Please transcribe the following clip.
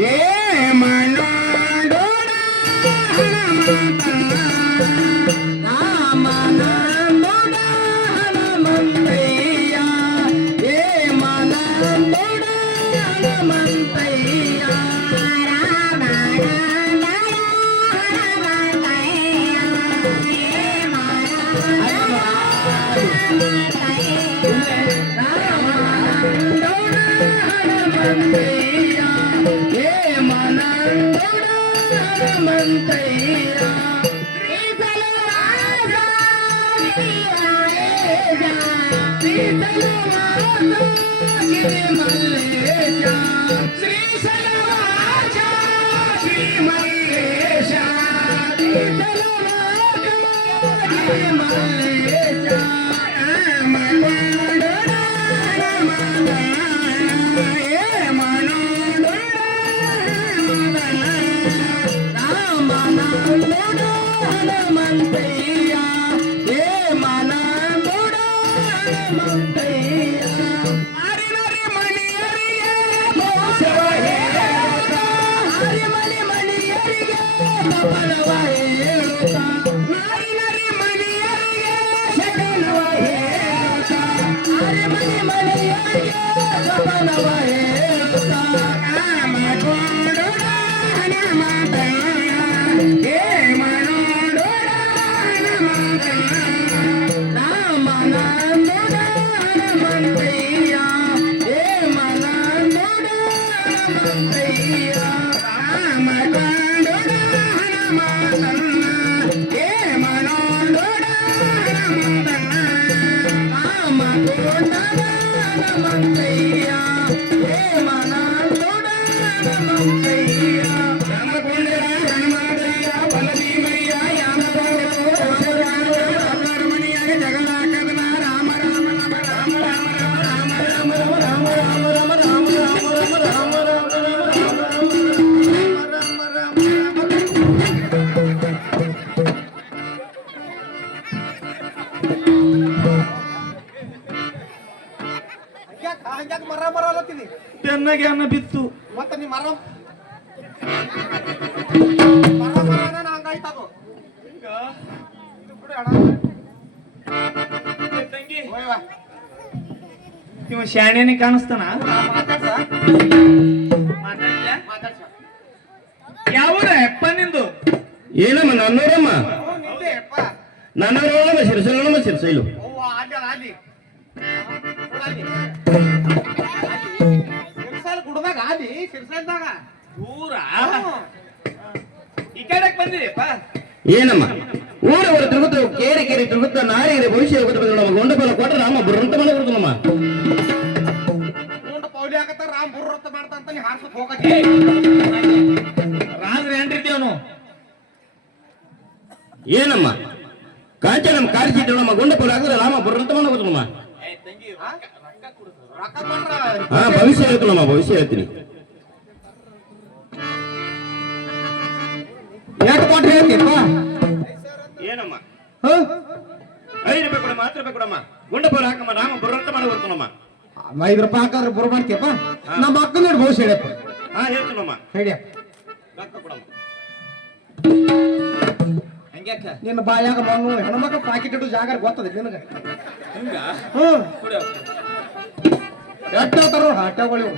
ಏ ಮನೋಡೋಡ ಹನುಮಂತನ ರಾಮನಂದೋಡ ಹನುಮಂತಯ್ಯ ಏ ಮನಂದೋಡ ಹನುಮಂತಯ್ಯ ಹನುಮಂತಯ್ಯ ಏ ಮನಂದೋಡ ಹನುಮಂತಯ್ಯ ಹರಿಮರಿ ಮಣಿಯರಿಗೆ ಮೋಸವ ಹೇಳುತ್ತ ಹರಿಮರಿ ಮಣಿಯರಿಗೆ ಬಲವ ಹೇಳುತ್ತ ಹರಿಮರಿ ಮಣಿಯರಿಗೆ ಶಕನವ ಹೇಳುತ್ತ ಹರಿಮರಿ ಮಣಿಯರಿಗೆ ಬಲವ ಹೇಳುತ್ತ ರಾಮಗೊಂಡು ಹನುಮಂತಯ್ಯ ಏ ಬೆನ್ನಗೆ ಅನ್ನ ಬಿತ್ತು ಮತ್ತೆ ನೀ ಮರ ಹಂಗಾಯ್ತದು ತಂಗಿ ಇವ ಶಾಣೆನೆ ಕಾಣಿಸ್ತಾನ ಯಾವೂರ ಅಪ್ಪ ನಿಂದು ಏನಮ್ಮ ನನ್ನೂರಮ್ಮ ನನ್ನೂರಮ್ಮ ಸಿರಿಸಲಮ್ಮ ಸಿರಿಸೈಲು ಗುಡ್ದಾಗ ಆದಿ ಸಿರ್ಸಲ್ದಾಗ ದೂರ ಈ ಕಡೆಗೆ ಬಂದಿರಿಪ್ಪ ಏನಮ್ಮ ಊರವರು ತಿರುಗುತ್ತ ಕೇರಿ ಕೇರಿ ತಿರುಗುತ್ತ ನಾರಿಗರೆ ಭವಿಷ್ಯ ನಮ್ಮ ಗೊಂಡಬಲ ಕೊಟ್ಟ ರಾಮ ಬುರ್ರಂತ ಮನೆ ಬರ್ತದಮ್ಮ ಪೌಲಿ ಆಗತ್ತ ರಾಮ್ ಬುರ್ರತ್ತ ಮಾಡ್ತಾ ಅಂತ ನೀ ಹಾರ್ಸಕ್ ಹೋಗತಿ ರಾಜ್ರೆ ಏನ್ರಿದ್ದೇವನು ಏನಮ್ಮ ಕಾಂಚ ನಮ್ಮ ಕಾರ್ಚಿಟ್ಟು ನಮ್ಮ ಗೊಂಡಪುರ ಆಗಿದ್ರೆ ರಾಮ ಬುರ್ರಂತ ಮನೆ ಬರ್ತದಮ್ಮ ರೊಕ್ಕ ಕೊಟ್ರ ಹಾ ಭವಿಷ್ಯ ಹೇಳ್ತೀನಮ್ಮ ಭವಿಷ್ಯ ಹೇಳ್ತೀನಿ ಎಷ್ಟು ಕೊಟ್ರಿ ಹೇಳ್ತೀಪ್ಪ ಏನಮ್ಮ 5 ರೂಪಾಯಿ ಕೊಡಮ್ಮ 10 ರೂಪಾಯಿ ಕೊಡಮ್ಮ ಗುಂಡಪುರ ಹಾಕಮ್ಮ ರಾಮ ಬುರ್ರಂತ ಮನೆ ಬರ್ತನಮ್ಮ 5 ರೂಪಾಯಿ ಹಾಕಾದ್ರೆ ಬುರ್ ಮಾಡ್ತೀಯಪ್ಪ ನಮ್ಮ ಅಕ್ಕನ ನೋಡಿ ಬಹುಶಃ ಹೇಳಪ್ಪ ಹಾ ಹೇಳ್ತೀನಮ್ಮ ಹೇಳಿಯಪ್ಪ ರೊಕ್ಕ ಕೊಡಮ್ಮ ಹಂಗ್ಯಾಕ ನಿನ್ನ ಬಾಯಾಗ ಮಣ್ಣು ಹೆಣ್ಮಕ್ಳು ಪಾಕಿಟ್ ಇಟ್ಟು ಜಾಗ ಗೊತ್ತದ ನಿನಗೆ ಹಿಂಗ ಎಷ್ಟು ಹೇಳ್ತಾರ ಹಟ್ಟಗಳು